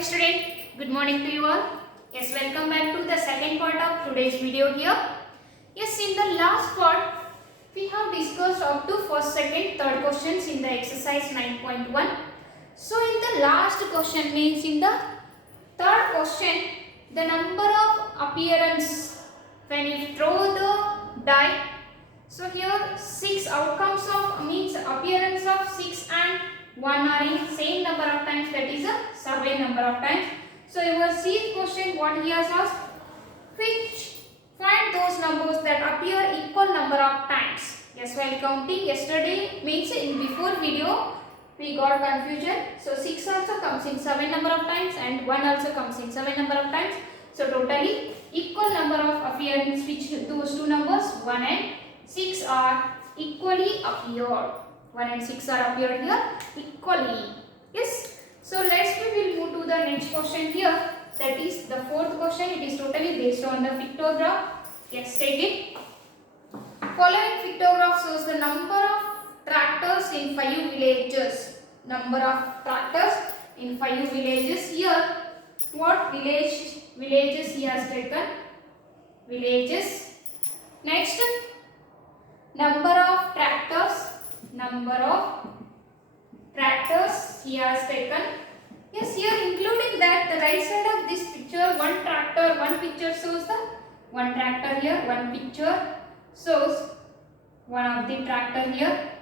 Hi student, good morning to you all. Yes, welcome back to the second part of today's video here. Yes, in the last part, we have discussed up to first, second, third questions in the exercise 9.1. So in the last question means in the third question, the number of appearance when you throw the die. So here 6 outcomes of means appearance of 6 and 1 are in same number of times, that is a 7 number of times. So you will see question what he has asked, which find those numbers that appear equal number of times. Yes, while counting yesterday means in before video we got confusion. So 6 also comes in 7 number of times and 1 also comes in 7 number of times. So totally equal number of appearance which those two numbers 1 and 6 are equally appeared. 1 and 6 are appeared here equally. Yes. So we will move to the next question here. That is the fourth question. It is totally based on the pictograph. Yes, take it. Following pictograph shows the number of tractors in 5 villages. Number of tractors in 5 villages. Here, what villages he has taken? Villages. Next, number of tractors. Number of tractors he has taken. Yes, here including that the right side of this picture, one tractor, one picture shows the one tractor here, one picture shows one of the tractor here.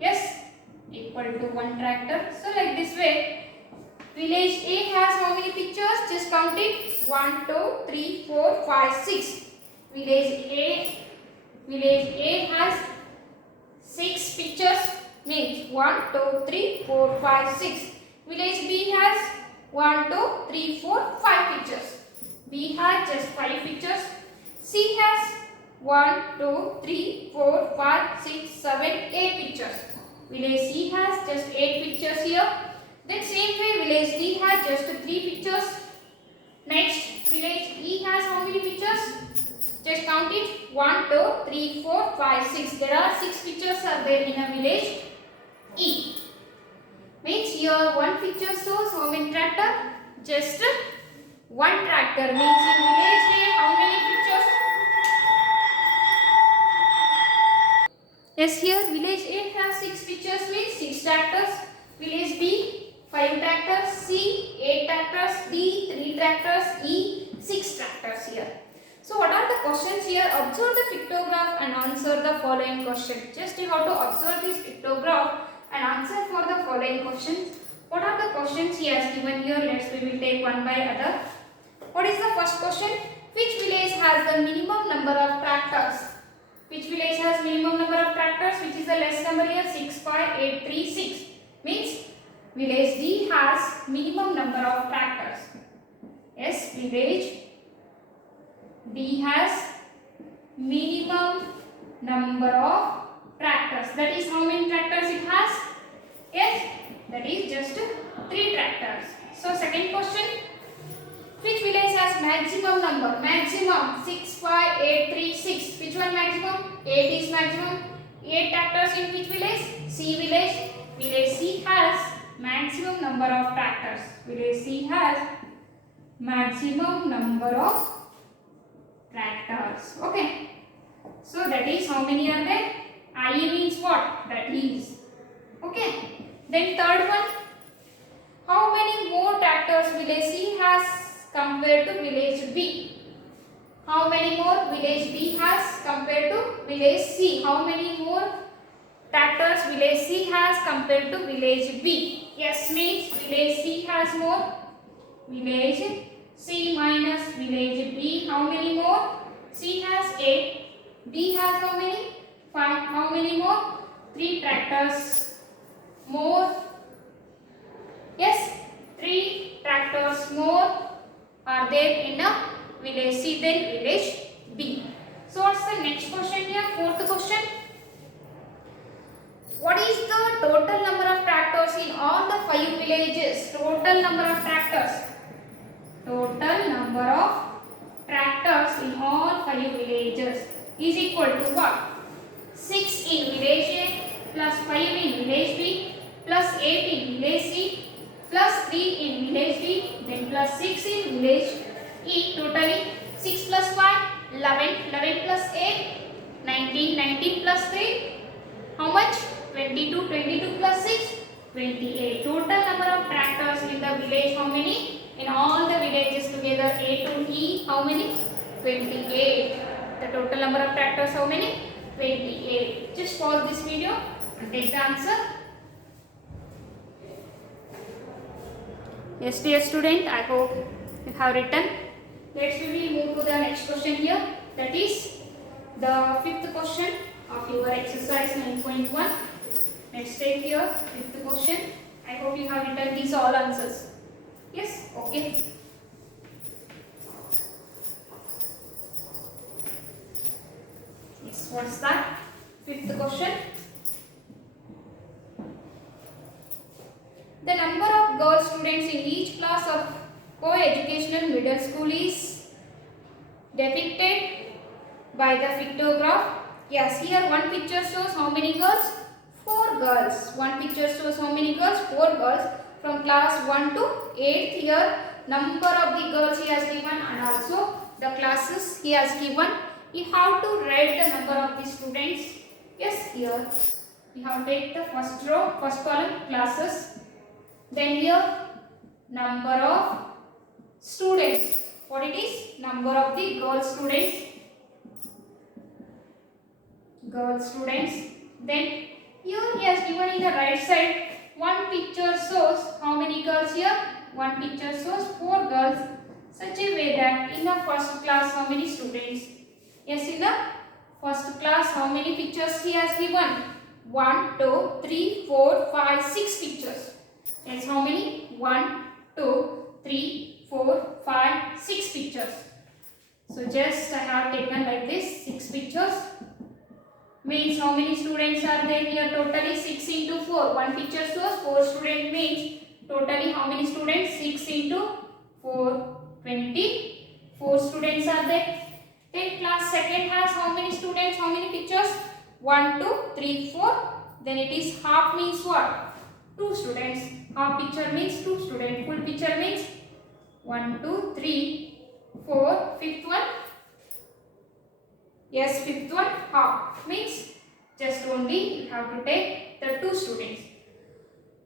Yes, equal to one tractor. So like this way, village A has how many pictures? Just count it. 1, 2, 3, 4, 5, 6. Village A has 6 pictures, means 1, 2, 3, 4, 5, 6. Village B has 1, 2, 3, 4, 5 pictures. B has just 5 pictures. C has 1, 2, 3, 4, 5, 6, 7, 8 pictures. Village C has just 8 pictures here. Then same way village D has just 3 pictures. Next, village E has how many pictures? Just count it. 1, 2, 3, 4, 5, 6. There are 6 pictures are there in a village E. Means here one picture shows how many tractor? Just one tractor. Means in village A how many pictures? Yes, here village A has 6 pictures, means 6 tractors. Village B 5 tractors. C 8 tractors. D 3 tractors. E 6 tractors here. So what are the questions here? Observe the pictograph and answer the following question. Just you have to observe this pictograph and answer for the following questions. What are the questions he has given here? We will take one by other. What is the first question? Which village has the minimum number of tractors? Which village has minimum number of tractors? Which is the less number here? 6, 5, 8, 3, 6. Means village D has minimum number of tractors. Yes, village D has minimum number of tractors. That is how many tractors it has? Yes, that is just 3 tractors. So second question, which village has maximum number? Maximum 6, 5, 8, 3, 6. Which one maximum? 8 is maximum. 8 tractors in which village? C village. Village C has maximum number of tractors. Village C has maximum number of tractors. Okay. So that is how many are there? I means what? That is. Okay. Then third one. How many more tractors village C has compared to village B? How many more village B has compared to village C? How many more tractors village C has compared to village B? Yes, means village C has more. Village C minus village B. How many more? C has 8. B has how many? 5. How many more? 3 tractors more. Yes, 3 tractors more are there in a village C than village B. So what's the next question here? Fourth question. What is the total number of tractors in all the 5 villages? Total number of tractors. Total number of tractors in all 5 villages is equal to what? 6 in village A plus 5 in village B plus 8 in village C plus 3 in village B, then plus 6 in village E. Totally 6 plus 5, 11, 11 plus 8, 19, 19 plus 3, how much? 22, 22 plus 6, 28. Total number of tractors in the village, how many? In all the villages together, A to E, how many? 28. The total number of tractors, how many? 28. Just pause this video and take the answer. Yes, dear student, I hope you have written. Let's move to the next question here. That is the fifth question of your exercise 9.1. Let's take here fifth question. I hope you have written these all answers. Yes, okay. Yes, what's that? Fifth question. The number of girl students in each class of co-educational middle school is depicted by the pictograph. Yes, here one picture shows how many girls? 4 girls. One picture shows how many girls? 4 girls. From class 1 to 8th here, number of the girls he has given and also the classes he has given. You have to write the number of the students. Yes, here you have to take the first row, first column, classes. Then here, number of students. What it is? Number of the girl students. Girl students. Then here he has given in the right side, one picture shows how many girls here? One picture shows 4 girls. Such a way that in the first class, how many students? Yes, in the first class, how many pictures he has given? 1, 2, 3, 4, 5, 6 pictures. Yes, how many? 1, 2, 3, 4, 5, 6 pictures. So just I have taken like this 6 pictures. Means how many students are there here? Totally 6 into 4. One picture shows 4 students, means totally how many students? 6 into 4, 24 students are there. Then class second has how many students? How many pictures? 1, 2, 3, 4. Then it is half means what? 2 students. Half picture means 2 students. Full picture means 1, 2, 3, 4. Fifth one. Yes, fifth one half means just only you have to take the 2 students.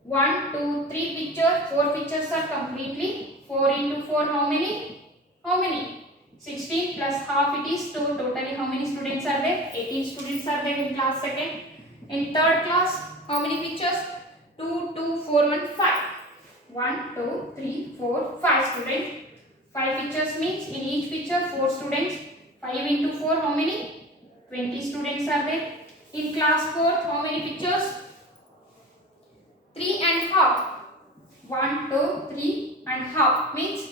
1, 2, 3 picture, 4 pictures are completely 4 into 4. How many? How many? 16 plus half it is 2. Totally how many students are there? 18 students are there in class second. In third class, how many pictures? 2, 2, 4, 1, 5. 1, 2, 3, 4, 5 students. 5 pictures means in each picture 4 students. 5 into 4, how many? 20 students are there. In class 4th, how many pictures? 3 and half. 1, 2, 3 and half means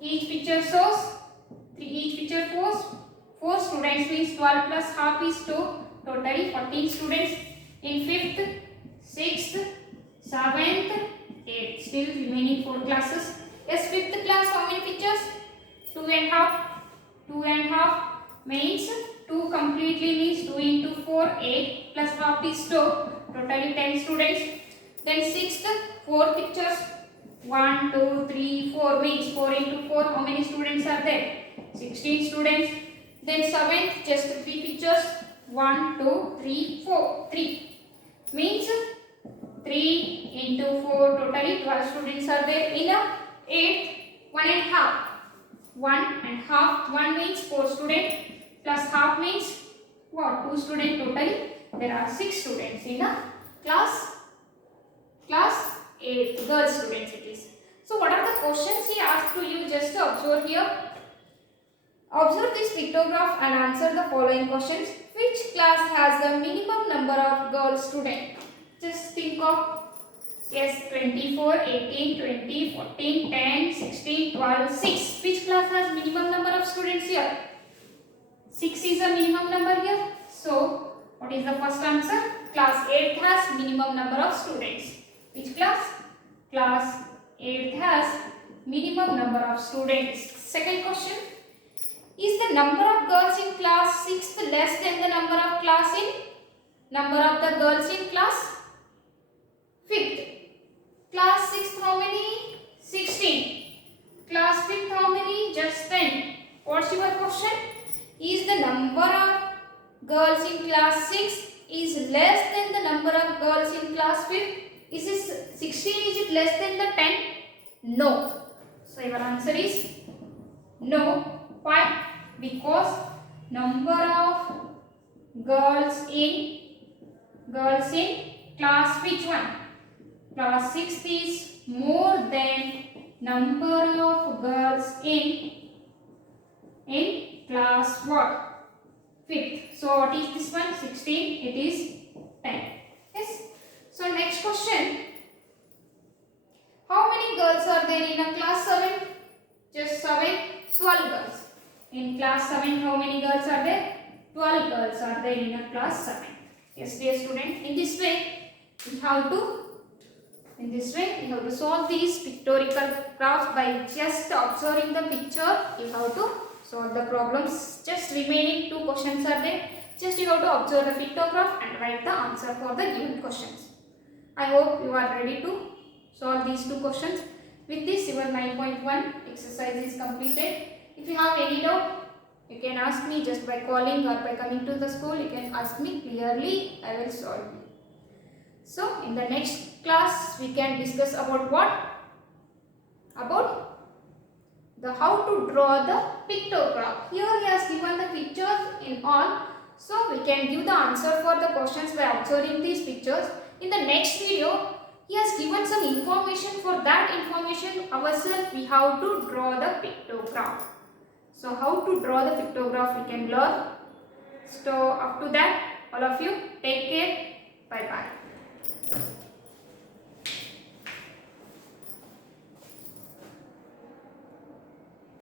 each picture shows, each picture shows 4 students means 12 plus half is 2. Totally 14 students. In 5th, 6th, 7th, 8th. Still remaining 4 classes. Yes, 5th class, how many pictures? 2 and half. 2 and half means 2 completely means 2 into 4, 8 plus half is 2. Totally 10 students. Then 6th, 4 pictures. 1, 2, 3, 4 means 4 into 4. How many students are there? 16 students. Then 7th, just 3 pictures. 1, 2, 3, 4. 3 means 3 into 4. Totally 12 students are there. In a 8th, 1 and half. 1 and half. 1 means 4 students plus half means what? 2 students totally. There are 6 students in a class 8 girl students it is. So what are the questions he asked to you? Just to observe here. Observe this pictograph and answer the following questions. Which class has the minimum number of girl students? Just think of, yes, 24, 18, 20, 14, 10, 16, 12, 6. Which class has minimum number of students here? 6 is a minimum number here. So, what is the first answer? Class 8 has minimum number of students. Which class? Class 8 has minimum number of students. Second question. Is the number of girls in class 6 less than the number of the girls in class 5th? Class 6th how many number of girls in class 6 is less than the number of girls in class 5? Is this 16, is it less than the 10? No. So your answer is no. Why? Because number of girls in class which one? Class 6 is more than number of girls in class what? 5th. So what is this one? 16. It is 10. Yes. So next question. How many girls are there in a class 7? Just 7. 12 girls. In class 7, how many girls are there? 12 girls are there in a class 7. Yes, dear student. In this way, we have to solve these pictorial graphs by just observing the picture. You have to solve the problems. Just remaining 2 questions are there. Just you have to observe the pictograph and write the answer for the given questions. I hope you are ready to solve these 2 questions. With this, your 9.1 exercise is completed. If you have any doubt, you can ask me just by calling or by coming to the school. You can ask me clearly. I will solve you. So, in the next class, we can discuss about what? About the how to draw the pictograph. Here he has given the pictures in all. So, we can give the answer for the questions by observing these pictures. In the next video, he has given some information. For that information ourselves, we have to draw the pictograph. So, how to draw the pictograph we can learn. So, up to that, all of you take care. Bye bye.